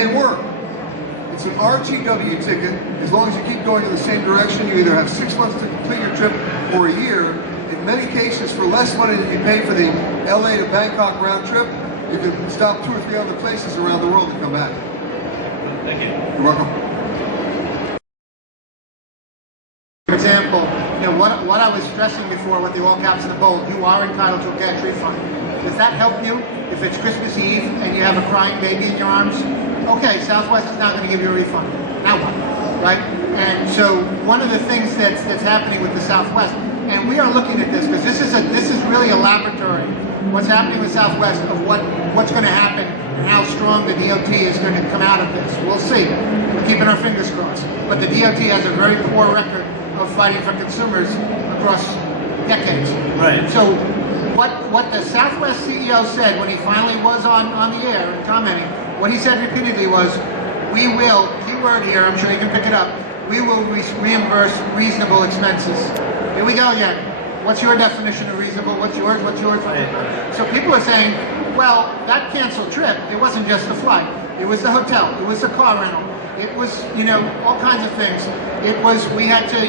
they work. It's an RTW ticket. As long as you keep going in the same direction, you either have 6 months to complete your trip or a year. In many cases, for less money than you pay for the LA to Bangkok round trip, you can stop 2 or 3 other places around the world and come back. Thank you. You're welcome. For example, what I was stressing before with the all caps and the bold, you are entitled to a cash refund. Does that help you if it's Christmas Eve and you have a crying baby in your arms? Okay, Southwest is not going to give you a refund. Now what? Right? And so one of the things that's happening with the Southwest, and we are looking at this because this is really a laboratory. What's happening with Southwest of what's going to happen and how strong the DOT is going to come out of this. We'll see. We're keeping our fingers crossed. But the DOT has a very poor record of fighting for consumers across decades. Right. So what the Southwest CEO said when he finally was on the air and commenting, what he said repeatedly was, we will, keyword here, I'm sure you can pick it up, we will reimburse reasonable expenses. Here we go again. What's your definition of reasonable? What's yours? What's yours? So people are saying, well, that canceled trip, it wasn't just the flight. It was the hotel. It was the car rental. It was, all kinds of things. It was, we had to,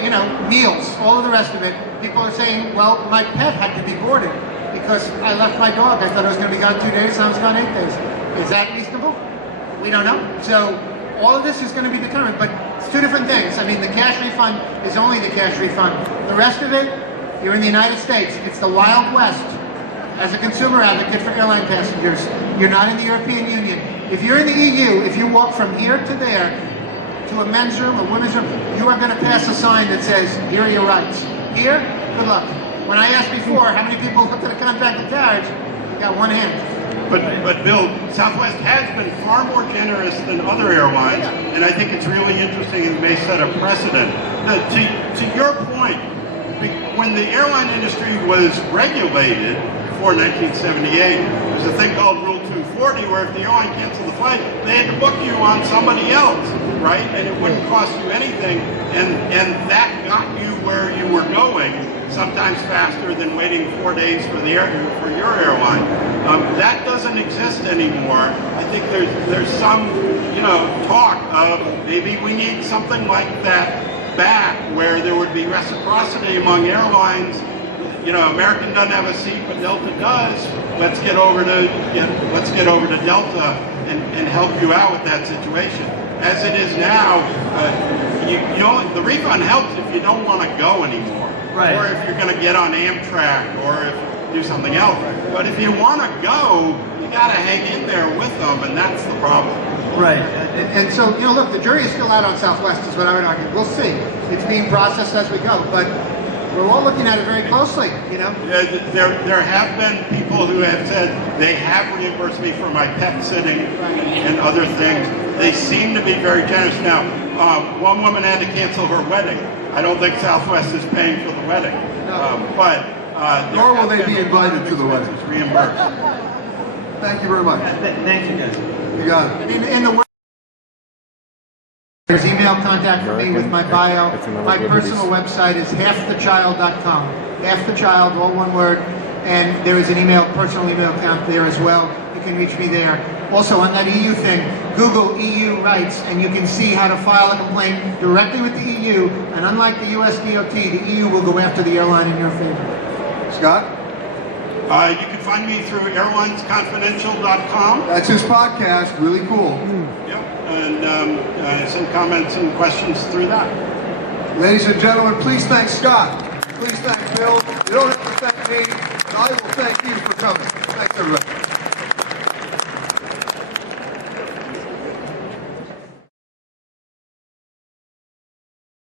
meals, all of the rest of it. People are saying, well, my pet had to be boarded because I left my dog. I thought I was going to be gone 2 days, and I was gone 8 days. Is that reasonable? We don't know. So all of this is going to be determined, but it's two different things. I mean, the cash refund is only the cash refund. The rest of it, you're in the United States. It's the Wild West. As a consumer advocate for airline passengers, you're not in the European Union. If you're in the EU, if you walk from here to there, to a men's room, a women's room, you are going to pass a sign that says, here are your rights. Here, good luck. When I asked before how many people looked at a contracted carriage, I got one hand. But Bill, Southwest has been far more generous than other airlines, and I think it's really interesting and may set a precedent. To your point, when the airline industry was regulated before 1978, there was a thing called Rule 240 where if the airline canceled the flight, they had to book you on somebody else, right? And it wouldn't cost you anything, and that got you where you were going, sometimes faster than waiting 4 days for your airline. That doesn't exist anymore. I think there's some talk of maybe we need something like that back, where there would be reciprocity among airlines. American doesn't have a seat, but Delta does. Let's get over to Delta and help you out with that situation. As it is now, the refund helps if you don't want to go anymore, right? Or if you're going to get on Amtrak, or if do something else. But if you want to go, you got to hang in there with them, and that's the problem. Right. And so, look, the jury is still out on Southwest, is what I would argue. We'll see. It's being processed as we go, but we're all looking at it very closely, Yeah, there have been people who have said they have reimbursed me for my pet sitting and other things. They seem to be very generous. Now, one woman had to cancel her wedding. I don't think Southwest is paying for the wedding, but nor will they be invited to the wedding. Reimbursed. Thank you very much. Thank you, guys. You got it. In the there's email contact for me with my bio. My personal website is halfthechild.com. Halfthechild, all one word. And there is an personal email account there as well. You can reach me there. Also, on that EU thing, Google EU rights, and you can see how to file a complaint directly with the EU. And unlike the US DOT, the EU will go after the airline in your favor. Scott? You can find me through airlinesconfidential.com. That's his podcast. Really cool. Yep. And send comments and questions through that. Ladies and gentlemen, please thank Scott. Please thank Bill. You don't have to thank me. I will thank you for coming. Thanks, everybody.